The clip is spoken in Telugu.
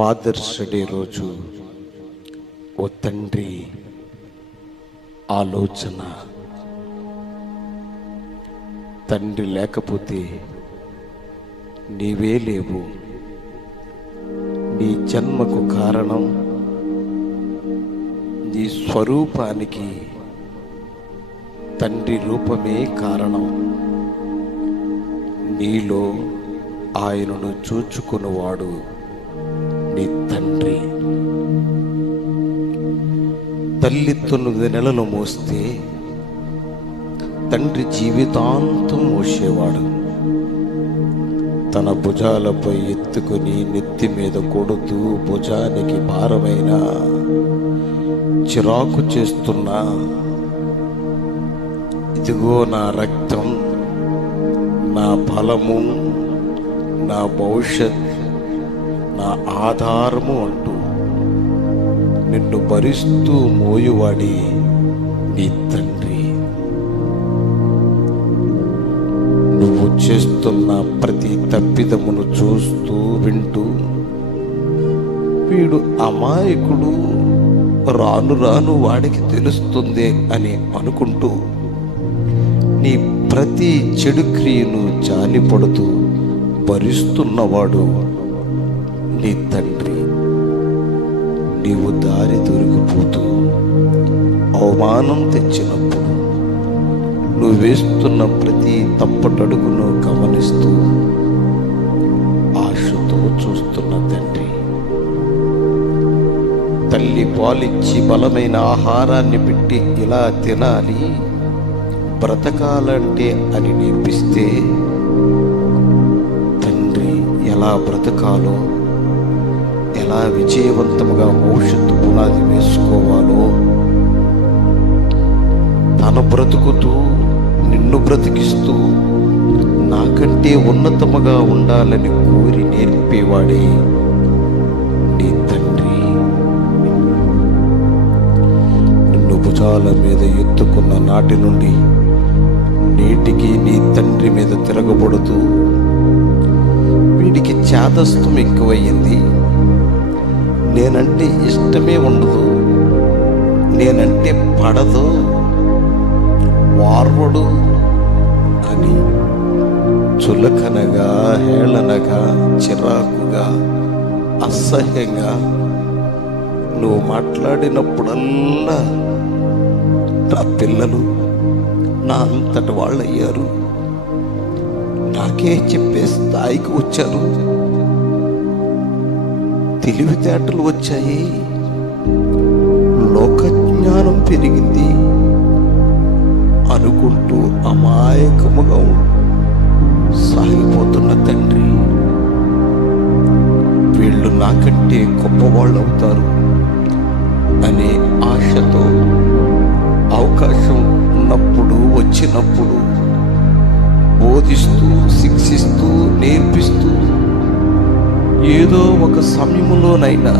ఫాదర్స్ డే రోజు ఓ తండ్రి ఆలోచన, తండ్రి లేకపోతే నీవే లేవు, నీ జన్మకు కారణం, నీ స్వరూపానికి తండ్రి రూపమే కారణం. నీలో ఆయనను చూచుకున్నవాడు నీ తండ్రి. తల్లి 9 నెలలు మోస్తే తండ్రి జీవితాంతం మోసేవాడు. తన భుజాలపై ఎత్తుకుని నెత్తి మీద కొడుతూ భుజానికి భారమైన చిరాకు చేస్తున్నా, ఇదిగో నా రక్తం, నా బలము, నా భవిష్యత్, నా ఆధారము అంటూ నిన్ను భరిస్తూ మోయువాడి నీ తండ్రి. నువ్వు చేస్తున్న ప్రతి తప్పిదమును చూస్తూ వింటూ, వీడు అమాయకుడు, రాను రాను వాడికి తెలుస్తుంది అని అనుకుంటూ నీ ప్రతి చెడు క్రియను జాలిపడుతూ భరిస్తున్నవాడు నీ తండ్రి. నీవు దారి దొరికిపోతూ అవమానం తెచ్చినప్పుడు నువ్వు వేస్తున్న ప్రతి తప్పటడుగును గమనిస్తూ ఆశతో చూస్తున్న తండ్రి. తల్లి పాలిచ్చి బలమైన ఆహారాన్ని పెట్టి ఇలా తినాలి, బ్రతకాలంటే అని నేర్పిస్తే తండ్రి ఎలా బ్రతకాలో, ఎలా విజయవంతముగా భవిష్యత్తు పునాది వేసుకోవాలో తను బ్రతుకుతూ నిన్ను బ్రతికిస్తూ నాకంటే ఉన్నతముగా ఉండాలని కోరి నేర్పేవాడే నీ తండ్రి. నిన్ను భుజాల మీద ఎత్తుకున్న నాటి నుండి నేటికి నీ తండ్రి మీద తిరగబడుతూ, వీడికి చాదస్తం ఎక్కువయ్యింది, నేనంటే ఇష్టమే ఉండదు, నేనంటే పడదు, వార్వడు అని చులకనగా, హేళనగా, చిరాకుగా, అసహ్యంగా నువ్వు మాట్లాడినప్పుడల్లా నా పిల్లలు నా అంతటి వాళ్ళయ్యారు, నాకే చెప్పే స్థాయికి వచ్చారు, తెలివితేటలు వచ్చాయి, లోకజ్ఞానం పెరిగింది అనుకుంటూ అమాయకముగా సాగిపోతున్న తండ్రి. వీళ్ళు నాకంటే గొప్పవాళ్ళు అవుతారు అనే ఆశతో అవకాశం ఉన్నప్పుడు, వచ్చినప్పుడు బోధిస్తూ, శిక్షిస్తూ, నేర్పిస్తూ ఏదో ఒక సమయంలోనైనా